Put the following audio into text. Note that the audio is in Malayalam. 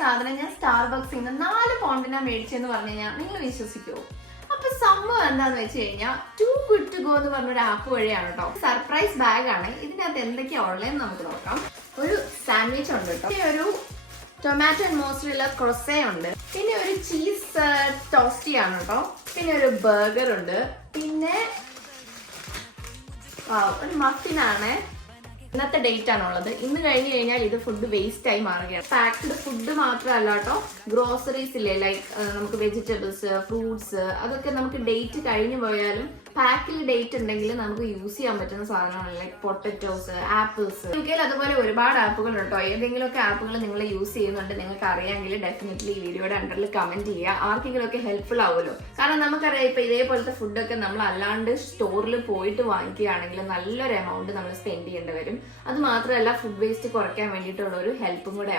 സാധനം ഞാൻ സ്റ്റാർബക്സിൽ നിന്ന് 4 പൗണ്ടിനാ മേടിച്ചെന്ന് പറഞ്ഞു കഴിഞ്ഞാൽ നിങ്ങൾ വിശ്വസിക്കുമോ? അപ്പൊ സംഭവം എന്താന്ന് വെച്ച് കഴിഞ്ഞാൽ ടു ഗുഡ് ടു ഗോ എന്ന് പറഞ്ഞൊരു ആപ്പ് വഴിയാണ് കേട്ടോ. സർപ്രൈസ് ബാഗ് ആണ്. ഇതിനകത്ത് എന്തൊക്കെയാ ഉള്ളതെന്ന് നമുക്ക് നോക്കാം. ഒരു സാൻഡ്വിച്ച് ഉണ്ട് കേട്ടോ, പിന്നെ ഒരു ടൊമാറ്റോ ആൻഡ് മോസറല്ല ക്രൊസേ ഉണ്ട്, പിന്നെ ഒരു ചീസ് ടോസ്റ്റി ആണ് കേട്ടോ, പിന്നെ ഒരു ബർഗർ ഉണ്ട്, പിന്നെ ഒരു മഫിനാണ്. ഇന്നത്തെ ഡേറ്റ് ആണുള്ളത്. ഇന്ന് കഴിഞ്ഞ് കഴിഞ്ഞാൽ ഇത് ഫുഡ് വേസ്റ്റ് ആയി മാറുകയാണ്. പാക്ക്ഡ് ഫുഡ് മാത്രമല്ല കേട്ടോ, ഗ്രോസറീസ് ഇല്ലേ, ലൈക്ക് നമുക്ക് വെജിറ്റബിൾസ്, ഫ്രൂട്ട്സ്, അതൊക്കെ നമുക്ക് ഡേറ്റ് കഴിഞ്ഞു പോയാലും പാക്കിൽ ഡേറ്റ് ഉണ്ടെങ്കിൽ നമുക്ക് യൂസ് ചെയ്യാൻ പറ്റുന്ന സാധനമാണ്. Like potatoes, apples. യുകെയിൽ അതുപോലെ ഒരുപാട് ആപ്പുകൾ കേട്ടോ. ഏതെങ്കിലുമൊക്കെ ആപ്പുകൾ നിങ്ങൾ യൂസ് ചെയ്യുന്നുണ്ട്, നിങ്ങൾക്ക് അറിയാമെങ്കിൽ ഡെഫിനറ്റ്ലി ഈ വീഡിയോയുടെ അണ്ടറിൽ കമന്റ് ചെയ്യുക. ആർക്കെങ്കിലും ഒക്കെ ഹെൽപ്ഫുൾ ആവുമല്ലോ. കാരണം നമുക്കറിയാം ഇപ്പൊ ഇതേപോലത്തെ ഫുഡൊക്കെ നമ്മൾ അല്ലാണ്ട് സ്റ്റോറിൽ പോയിട്ട് വാങ്ങിക്കുകയാണെങ്കിൽ നല്ലൊരു എമൗണ്ട് നമ്മൾ സ്പെൻഡ് ചെയ്യേണ്ടി വരും. അത് മാത്രമല്ല ഫുഡ് വേസ്റ്റ് കുറയ്ക്കാൻ വേണ്ടിയിട്ടുള്ള ഒരു ഹെൽപ്പും കൂടെ